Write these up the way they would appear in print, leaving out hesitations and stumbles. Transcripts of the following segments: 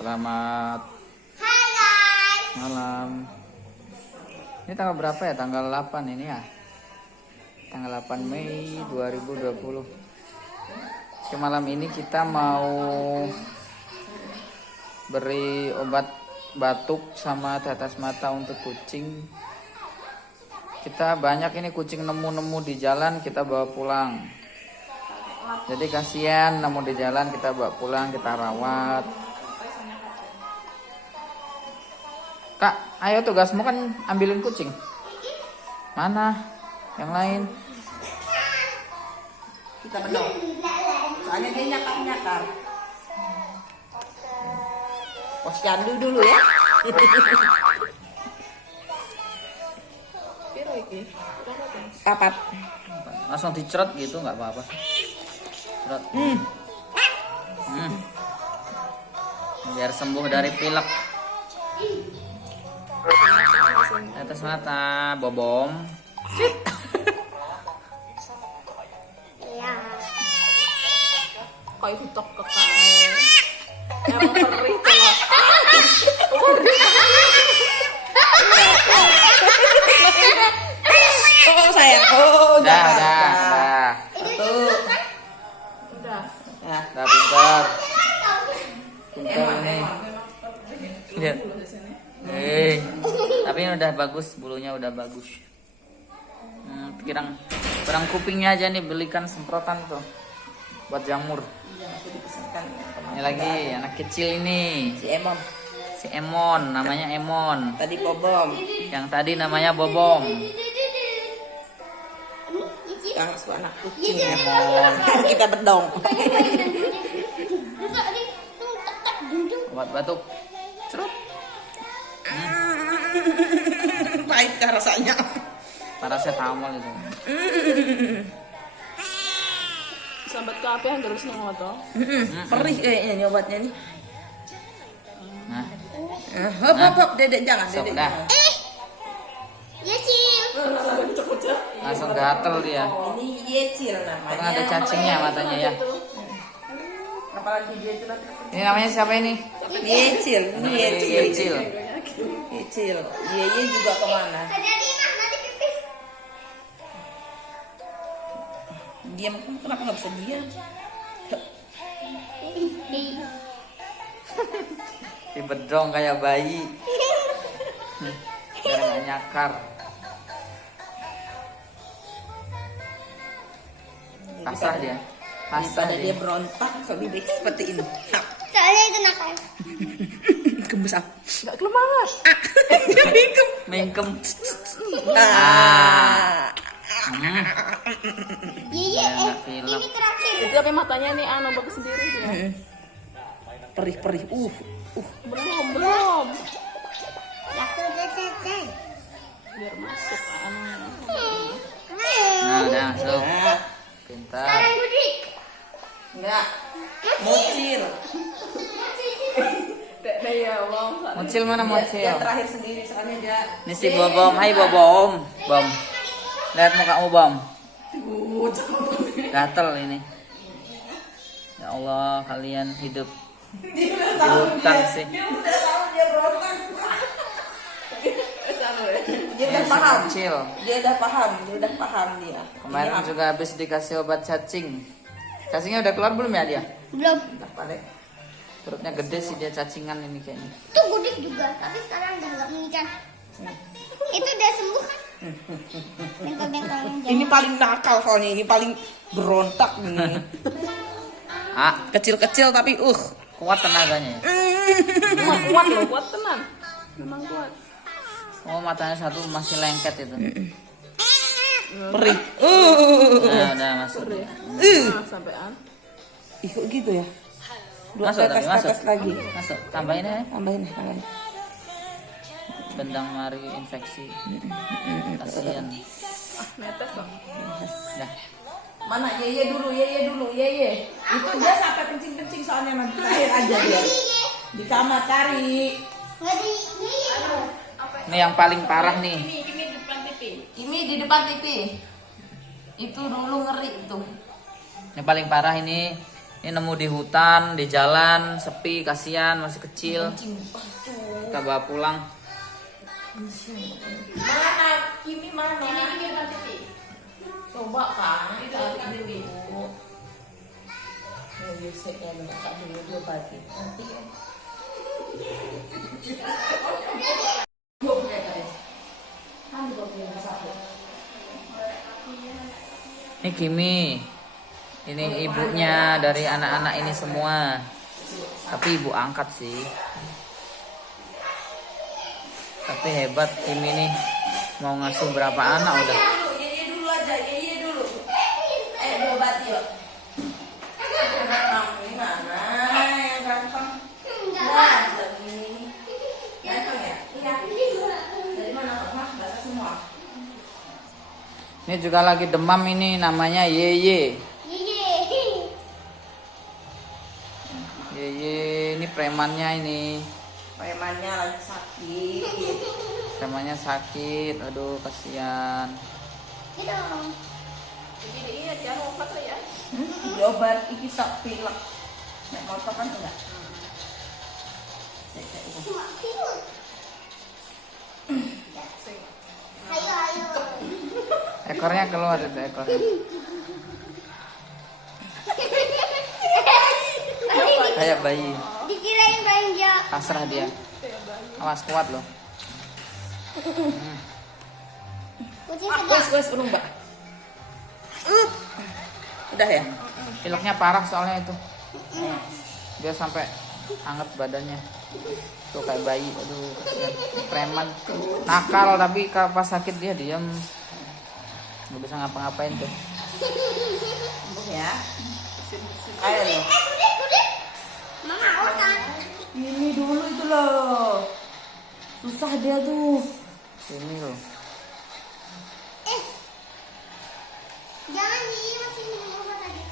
Selamat Hai guys. malam. Ini tanggal berapa ya? Tanggal 8 ini ya. Tanggal 8 Mei 2020. Ke malam ini kita mau beri obat batuk sama tetes mata untuk kucing. Kita banyak ini kucing nemu-nemu di jalan, kita bawa pulang. Jadi kasihan nemu di jalan, kita bawa pulang, kita rawat. Kak, ayo tugasmu kan ambilin kucing. Mana? Yang lain? Kita bedok. Soalnya dia nyakar-nyakar. Posyandu dulu ya. Papat. Langsung dicerot gitu, nggak apa-apa. Cerot. Biar sembuh dari pilek. Tetes mata, bobom. Iya. Kok itu tok kekal. Emang perih tuh. Oh sayang. Oh Udah. Satu. Udah. Nah. Udah pintar. Pintar ini. Lihat. Tapi ini udah bagus, bulunya udah bagus. Pirang kupingnya aja nih, belikan semprotan tuh buat jamur. Ini lagi anak kecil ini. Si Emon, namanya Emon. Tadi Bobom. Yang tadi namanya Bobom. Yang su anak kucing. Emon. Kita bedong. Obat batuk. Cerut. Pahit kah rasanya? Paracetamol itu. Sambat ke apa yang terus nongol tuh? Perih kayaknya nih obatnya nih. Nah, Hop, dedek jangan, sok dedek. dah. Jangan. Ya Cil. Langsung gatel dia. Ini Yecil namanya. Karena ada cacingnya matanya ya. Apalagi dia itu nanti. Ini namanya siapa ini? Yecil, ini Yecil. Kecil. Yecil. Yeye juga kemana? Ada lima nanti pipis. Diam, kenapa nggak bisa diam? Dibedong kayak bayi. Biar nggak nyakar. Pasrah dia. Pasrah Daripada dia dia. berontak, lebih baik seperti ini. Soalnya itu nakal. Gembus apa? Gak kelemas. Mingkem. Ah. Iya, nggak pilek. ini terakhir. Itu tapi matanya nih bagus sendiri dia. Perih. Belum. Ya sudah. Biar masuk anunya. Nah, udah masuk. Nah, Pintar. Sekarang Budi. enggak. Mucil. Dek ya, wow. Mucil mana Dia Mucil? terakhir sendiri soalnya dia. Ini si Bobom. Hai Bobom. Bom. Lihat mukamu Bom. Gatel ini. Ya Allah, kalian hidup di hutan sih. Dia udah tahu dia berontak. Dia udah Si paham. Mucil. Dia udah paham dia. Kemarin Dia juga habis dikasih obat cacing. Cacingnya udah keluar belum ya dia? Belum. apa deh? Perutnya gede sih dia, cacingan ini kayaknya. Itu Budi juga, tapi sekarang udah nggak mengikat. Itu udah sembuh kan? Bengkel-bengkelnya Ini paling nakal soalnya, ini paling berontak nih. Ah, Kecil-kecil tapi kuat tenaganya. Memang kuat loh, kuat tenan. Memang kuat. Oh, matanya satu masih lengket itu. perih. Nah, udah masuk. Nah, sampean. Ih kok gitu ya? Dua Masuk tapi masuk. tetes lagi. Masuk. Tambahin ya. Tambahin. Bendang mari infeksi. Kasihan. Netes kok. Dah. Mana Yeye dulu. Itu dia sampai kencing soalnya nanti terakhir aja dia. Di kamar cari. nggak di ini. Ini yang paling parah nih. Ini di depan TV. Itu dulu ngeri itu. Yang paling parah ini Ini nemu di hutan, di jalan, sepi, kasihan, masih kecil. Kita bawa pulang. Mana Kimi mana? Ini coba kan cari dulu. Ya Yusuf ya masak dulu 2 bagi. Nanti ya. Ini Kimi. Ini ibunya dari anak-anak ini semua. Tapi ibu angkat sih. Tapi hebat Kimi nih. Mau ngasuh berapa anak udah. Ye dulu aja, ye dulu. 2 bati yuk. Gimana yang gampang? Nah, ini. Gampang ya? Iya. Dari mana Pak? Bahasa semua. Ini juga lagi demam ini, namanya Yeye. Yeye, ini premannya ini. Premannya lagi sakit. Premannya sakit, aduh kasihan. Jadi iya dia obat ya. Obat iki sak pilek. Nek motor kan enggak. Ekornya keluar itu ekornya. Kayak bayi. Dikirain belanja. Pasrah dia. Awas kuat loh. Kucing sedang. Wes urung, Mbak. Udah ya? Pileknya parah soalnya itu. Dia sampai hangat badannya. Tuh kayak bayi. Aduh kasihan. Preman. Nakal tapi pas sakit dia diam. Nggak bisa ngapa-ngapain tuh. Empuk ya. Ayo loh. Mau kan? Ini dulu itu loh. Susah dia tuh. Ini loh. Jangan masih minum obat tadi.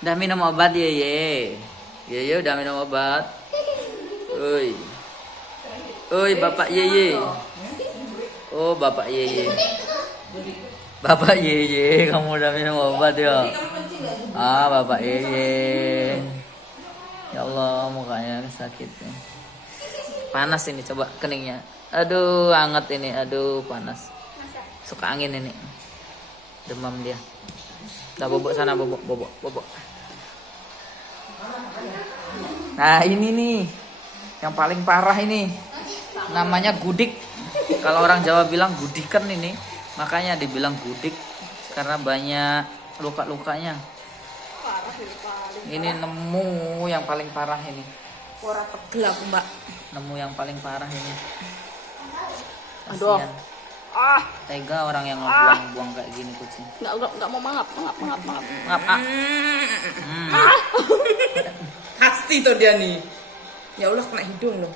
Udah minum obat Yeye. Yeye udah minum obat. Oi. Oi Bapak Yeye. Oh Bapak Yeye. Bapak Yeye, kamu udah minum obat ya? Ah Bapak Yeye. Ya Allah mukanya sakit nih. Panas ini coba keningnya. Aduh hangat ini. Aduh panas. Suka angin ini. Demam dia. Udah bobok sana bobok. Nah ini nih yang paling parah ini. Namanya gudik. Kalau orang Jawa bilang gudikan ini. Makanya dibilang gudik karena banyak luka-lukanya. Ini nemu yang paling parah ini. Ora pegel aku, Mbak. Nemu yang paling parah ini. Aduh. Kasihan. Ah, Tega orang yang ngebuang-buang kayak gini kucing. enggak mau mangap. Ngap ah. Pasti tuh dia nih. Ya Allah kena hidung loh.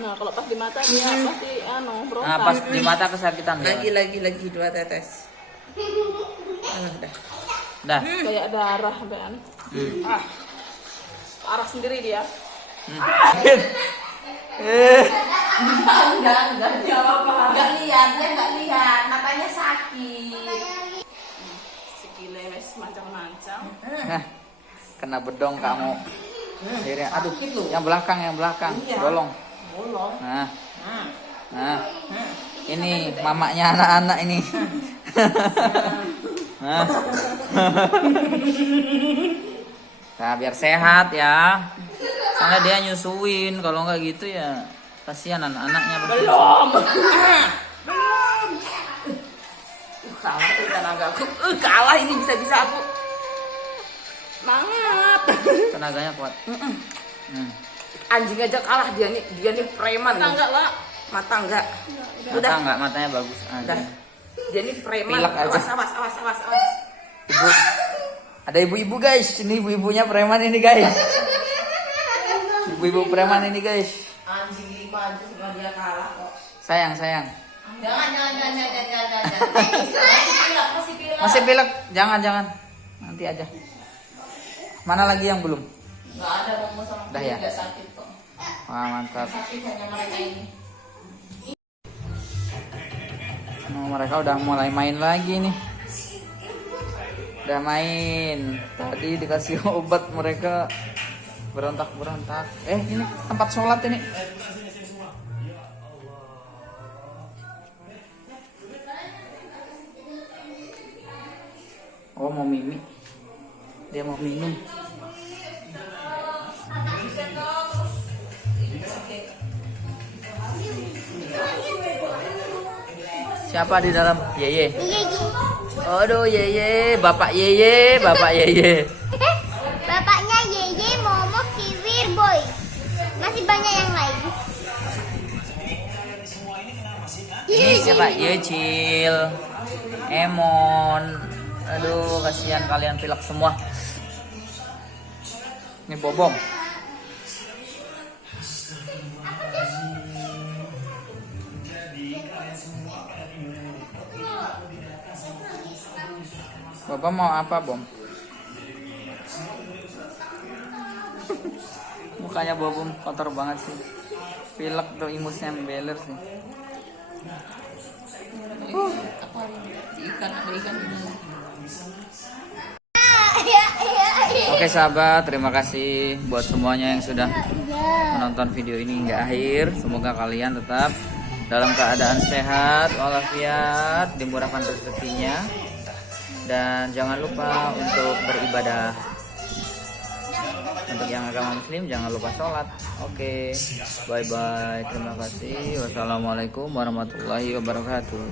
Nah, kalau pas di mata dia pasti berontak. Nah, pas di mata kesakitan dia. Lagi 2 tetes. Udah. Dah. Kayak darah Ben. Ah. Parah sendiri dia. Enggak jawab apa. Enggak lihat, matanya sakit. Segile wes macam-macam. Nah, kena bedong kamu. Akhirnya, aduh, yang belakang, Iya. bolong. Bolong. Nah, ini mamanya anak-anak ini. Nah. Nah, biar sehat ya. Soalnya dia nyusuin, kalau nggak gitu ya kasihan anak-anaknya. Belum. Kalah tuh tenagaku. Kalah ini bisa-bisa aku. Semangat. Tenaganya kuat. Anjing aja kalah dia nih preman. Mata enggak lah. Mata enggak. Mata enggak, matanya bagus aja. Udah. Dia nih preman. Pilek aja. Awas. Ibu. Ada ibu-ibu guys, ini ibu-ibunya preman ini guys. Ibu-ibu preman ini guys. Anjing 5 aja cuma dia kalah kok. Sayang. Jangan. Masih pilek, jangan. Nanti aja. Mana lagi yang belum? Enggak ada ngomong sama Udah ya? Enggak sakit kok. Wah, mantap. Sakit hanya mereka ini. Mereka udah mulai main lagi nih. Udah main. Tadi dikasih obat mereka berontak-berontak. Ini tempat sholat ini. Oh, mau mimi. Dia mau minum. Siapa di dalam? Yeye. Iya, Aduh, Yeye, Bapak Yeye, Bapak Yeye. bapaknya Yeye, Momo, Kiwir, Boy. Masih banyak yang lain. Ini siapa? Yecil, Emon. Aduh, kasihan kalian pilek semua. Ini Bobong. Bapak mau apa, Bom? Mukanya Bobom kotor banget sih. Pilek tuh imusnya membeler sih. Apa ikan ada ikan di dalam. Oke sahabat, terima kasih buat semuanya yang sudah menonton video ini hingga akhir. Semoga kalian tetap dalam keadaan sehat, walafiat, dimurahkan rezekinya. Dan jangan lupa untuk beribadah. Untuk yang agama muslim jangan lupa sholat. Oke, bye bye. Terima kasih. Wassalamualaikum warahmatullahi wabarakatuh.